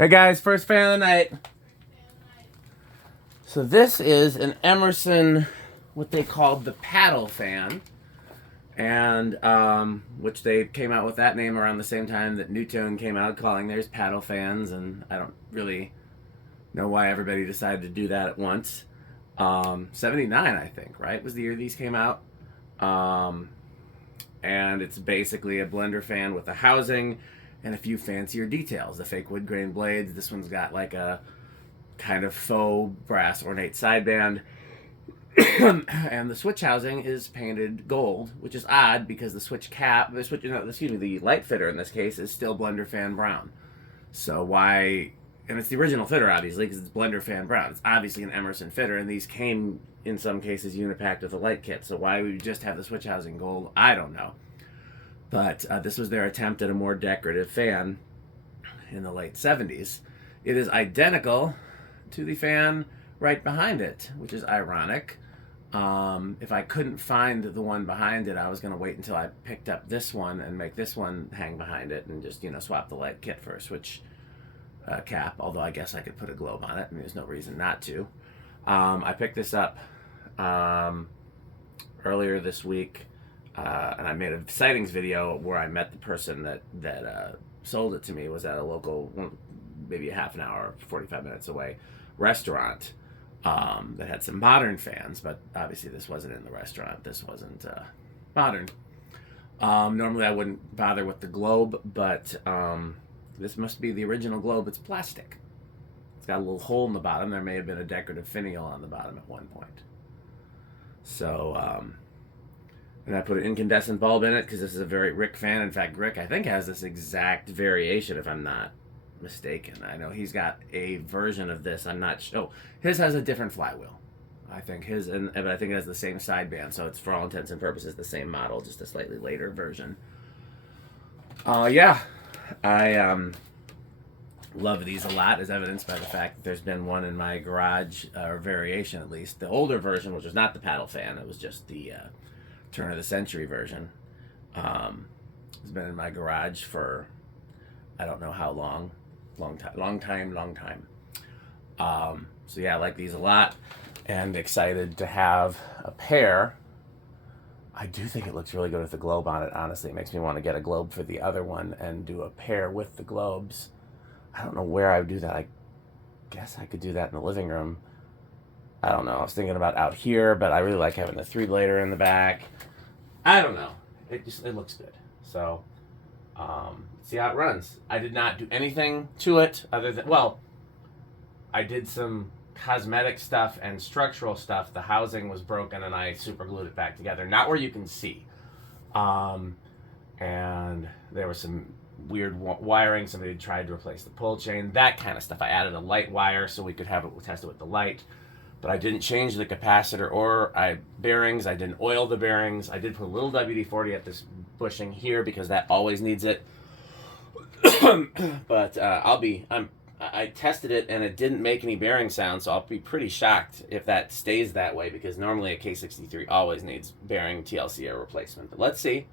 Hey guys, first fan of the night. So this is an Emerson, what they called the paddle fan, and which they came out with that name around the same time that Newton came out calling theirs paddle fans, and I don't really know why everybody decided to do that at once. 79, I think, right, was the year these came out. And it's basically a blender fan with a housing and a few fancier details. The fake wood grain blades. This one's got like a kind of faux brass ornate sideband. And the switch housing is painted gold, which is odd because the switch cap, the light fitter in this case is still blender fan brown. So why? And it's the original fitter, obviously, because it's blender fan brown. It's obviously an Emerson fitter, and these came in some cases unipacked with a light kit. So why would you just have the switch housing gold? I don't know. But this was their attempt at a more decorative fan in the late 70s. It is identical to the fan right behind it, which is ironic. If I couldn't find the one behind it, I was going to wait until I picked up this one and make this one hang behind it and just, swap the light kit for a switch cap, although I guess I could put a globe on it. I mean, there's no reason not to. I picked this up earlier this week, and I made a sightings video where I met the person that sold it to me. It was at a local, maybe a half an hour, 45 minutes away, restaurant that had some modern fans, but obviously this wasn't in the restaurant. This wasn't modern. Normally I wouldn't bother with the globe, but this must be the original globe. It's plastic. It's got a little hole in the bottom. There may have been a decorative finial on the bottom at one point. So, and I put an incandescent bulb in it because this is a very Rick fan. In fact, Rick, I think, has this exact variation, if I'm not mistaken. I know he's got a version of this. I'm not sure. Oh, his has a different flywheel. I think but I think it has the same sideband, so it's for all intents and purposes the same model, just a slightly later version. Yeah, I love these a lot, as evidenced by the fact that there's been one in my garage, or variation at least. The older version, which was not the paddle fan, it was just the turn of the century version. It's been in my garage for I don't know how long. Long time. So yeah, I like these a lot and excited to have a pair. I do think it looks really good with the globe on it. Honestly, it makes me want to get a globe for the other one and do a pair with the globes. I don't know where I would do that. I guess I could do that in the living room. I don't know. I was thinking about out here, but I really like having the 3-blader in the back. I don't know. It looks good. So, see how it runs. I did not do anything to it other than, I did some cosmetic stuff and structural stuff. The housing was broken and I super glued it back together. Not where you can see. And there was some weird wiring. Somebody tried to replace the pull chain, that kind of stuff. I added a light wire so we could test it with the light. But I didn't change the capacitor or bearings. I didn't oil the bearings. I did put a little WD-40 at this bushing here because that always needs it. But I tested it and it didn't make any bearing sound, so I'll be pretty shocked if that stays that way because normally a K63 always needs bearing TLC or replacement. But let's see.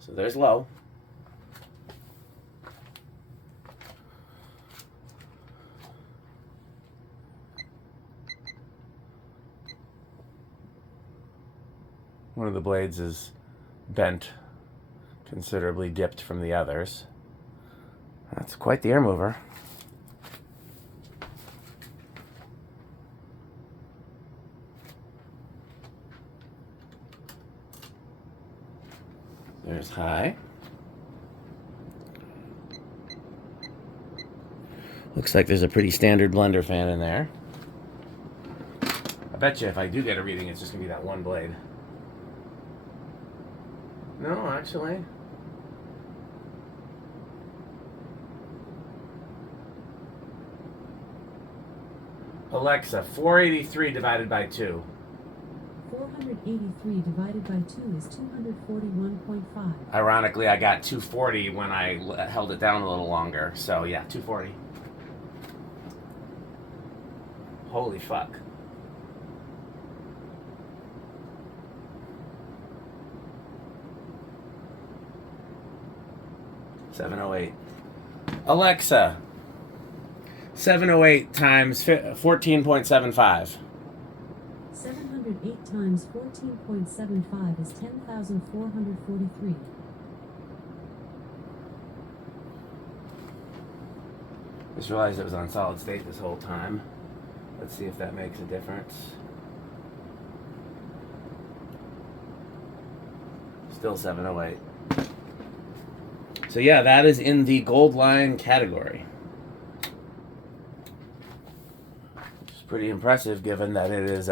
So there's low. One of the blades is bent, considerably dipped from the others. That's quite the air mover. There's high. Looks like there's a pretty standard blender fan in there. I bet you if I do get a reading, it's just going to be that one blade. No, actually. Alexa, 483 divided by 2. 483 divided by 2 is 241.5. Ironically, I got 240 when I held it down a little longer. So, yeah, 240. Holy fuck. $708. Alexa, 708 times 14.75. 708 times 14.75 is 10,443. Just realized it was on solid state this whole time. Let's see if that makes a difference. Still 708. So yeah, that is in the gold line category. Which is pretty impressive given that it is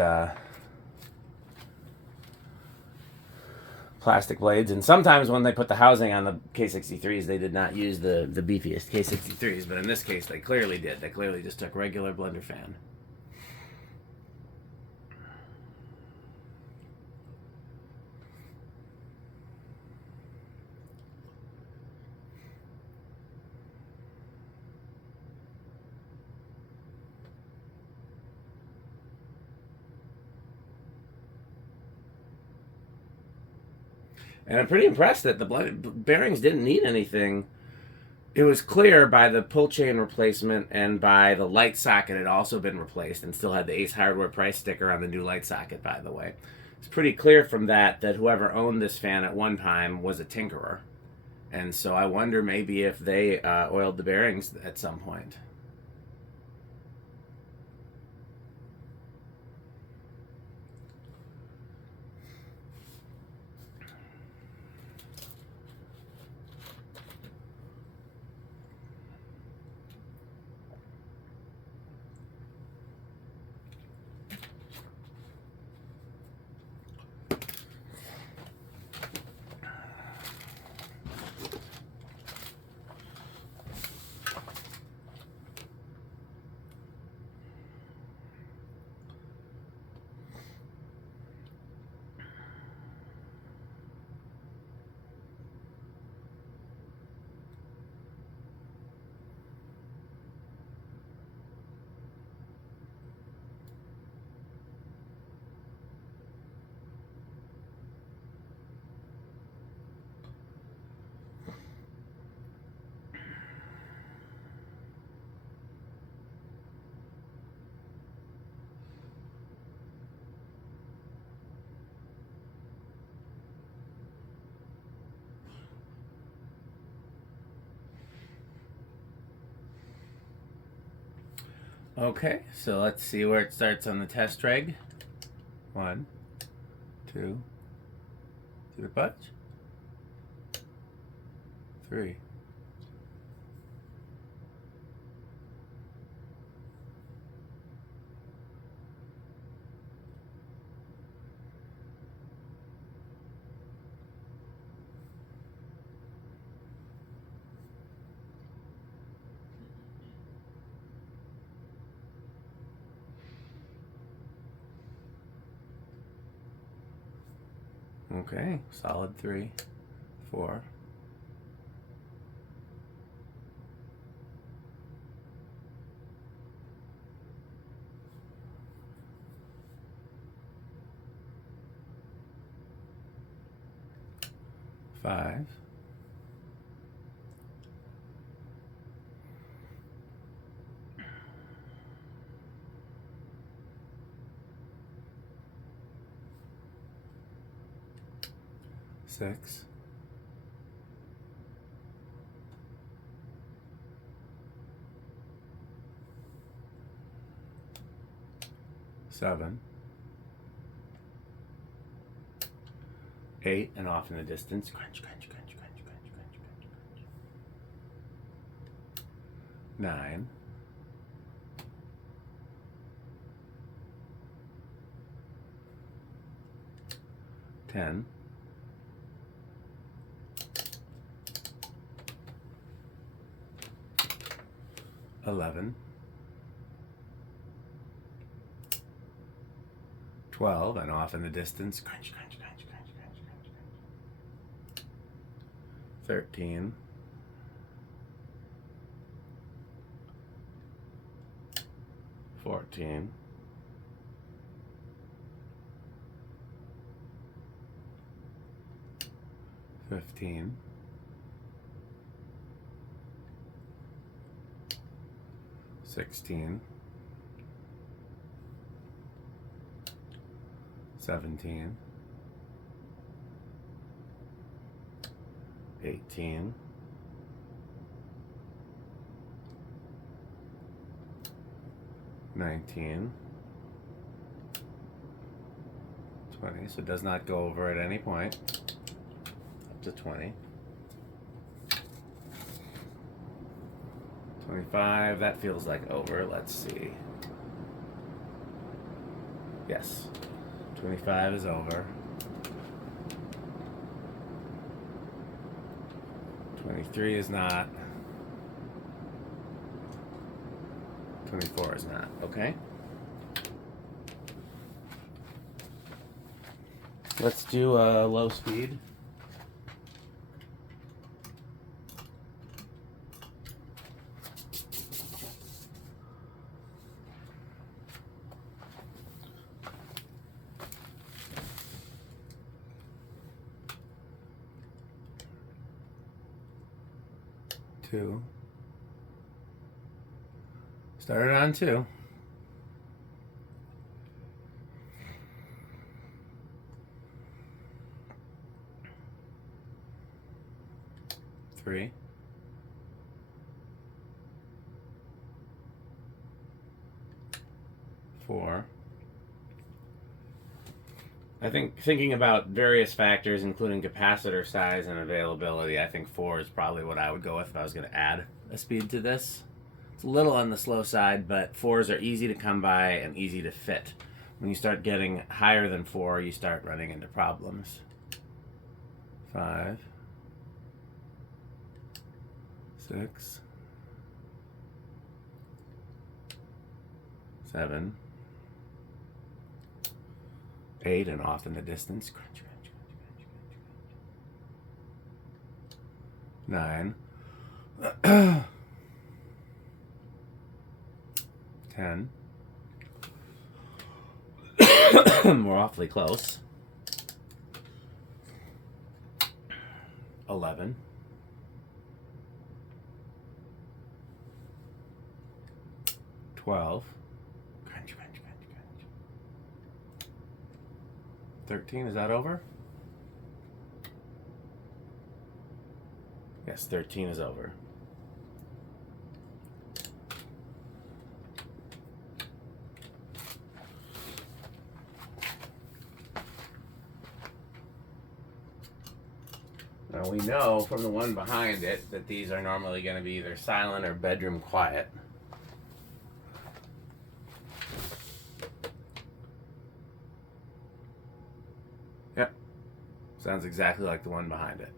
plastic blades. And sometimes when they put the housing on the K63s, they did not use the beefiest K63s. But in this case, they clearly did. They clearly just took regular blender fan. And I'm pretty impressed that the bearings didn't need anything. It was clear by the pull chain replacement and by the light socket had also been replaced and still had the Ace Hardware price sticker on the new light socket, by the way. It's pretty clear from that whoever owned this fan at one time was a tinkerer. And so I wonder maybe if they oiled the bearings at some point. Okay, so let's see where it starts on the test reg. 1, 2, to the punch. 3. Okay, solid 3, 4. 5. 6. 7. 8, and off in the distance. Crunch, crunch, crunch, crunch, crunch, crunch, crunch, crunch. 9. 10. 11. 12, and off in the distance. Crunch, crunch, crunch, crunch, crunch, crunch, crunch. 13. 14. 15. 16. 16, 17, 18, 19, 20, so it does not go over at any point, up to 20. 25, that feels like over. Let's see. Yes, 25 is over. 23 is not. 24 is not. Okay. Let's do a low speed. Two. Started on 2. 3. 4. I think thinking about various factors, including capacitor size and availability, I think 4 is probably what I would go with if I was going to add a speed to this. It's a little on the slow side, but 4s are easy to come by and easy to fit. When you start getting higher than 4, you start running into problems. 5, 6, 7, 8, and off in the distance. Crunch, crunch, crunch, crunch, crunch. 9, 10. We're awfully close. 11. 12. Crunch, crunch, crunch, crunch. 13, is that over? Yes, 13 is over. Now we know from the one behind it that these are normally going to be either silent or bedroom quiet. Yep. Sounds exactly like the one behind it.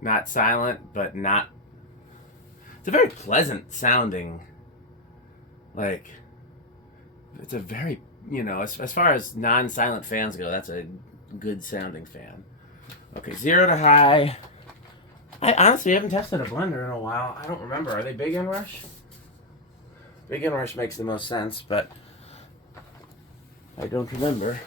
Not silent, but not... It's a very pleasant sounding, like, it's a very, you know, as far as non-silent fans go, that's a good sounding fan. Okay, 0 to high. I honestly haven't tested a blender in a while. I don't remember. Are they big inrush? Big inrush makes the most sense, but I don't remember.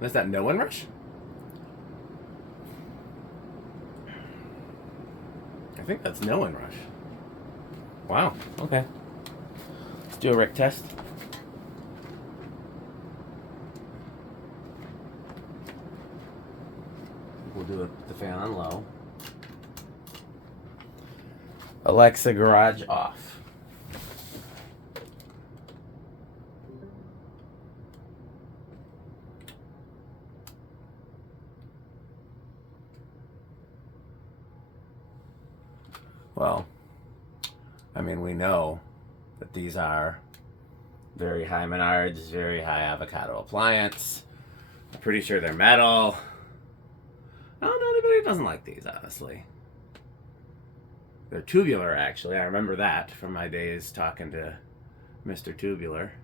Is that no inrush? I think that's no inrush. Wow, okay. Let's do a Rick test. We'll do the fan on low. Alexa, garage off. Well, I mean, we know that these are very high Menards, very high avocado appliance. I'm pretty sure they're metal. I don't know anybody who doesn't like these, honestly. They're tubular, actually. I remember that from my days talking to Mr. Tubular.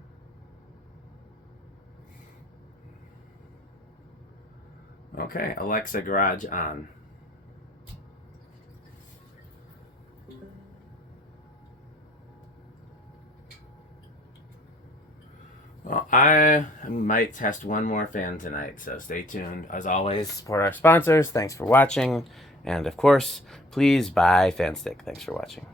Okay, Alexa, garage on. Well, I might test one more fan tonight, so stay tuned. As always, support our sponsors. Thanks for watching. And of course, please buy Fan Stick. Thanks for watching.